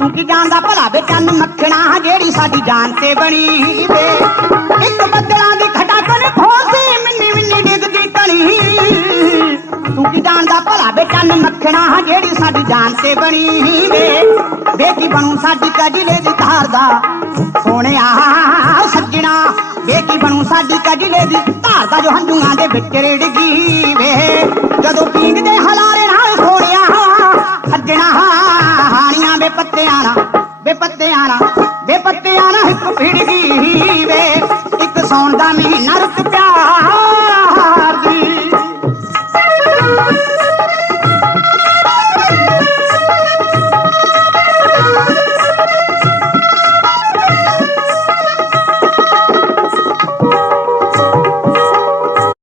ਤੂੰ ਕੀ ਜਾਣਦਾ ਭਲਾ ਵੇ ਚੰਨ ਮੱਖਣਾ ਜਿਹੜੀ ਸਾਡੀ ਜਾਨ ਤੇ ਬਣੀ ਵੇ ਇੱਕ ਬੱਦਲਾਂ ਦੀ ਖਟਾ ਕੋਲ ਖੋਸੀ ਮਿੰਨੀ ਮਿੰਨੀ ਡਿੱਗਦੀ ਤਣੀ ਤੂੰ ਕੀ ਜਾਣਦਾ ਭਲਾ ਵੇ ਚੰਨ ਮੱਖਣਾ ਜਿਹੜੀ ਸਾਡੀ ਜਾਨ ਤੇ ਬਣੀ ਵੇ ਵੇ ਕੀ ਬਣੂ ਸਾਡੀ ਕਜਲੇ ਦੀ ਧਾਰ ਦਾ ਸੋਹਣਿਆ ਸੱਜਣਾ ਵੇ ਕੀ ਬਣੂ ਸਾਡੀ ਕਜਲੇ ਦੀ ਧਾਰ ਦਾ ਜੋ ਹੰਝੂਆਂ ਦੇ ਵਿੱਚ ਰੇੜਗੀ ਵੇ ਰੁੱਖ ਭਿੜ ਗਈ ਵੇ ਇੱਕ ਸੌਂਦਾ ਮਹੀਨਾ ਰੁੱਖ ਪਿਆ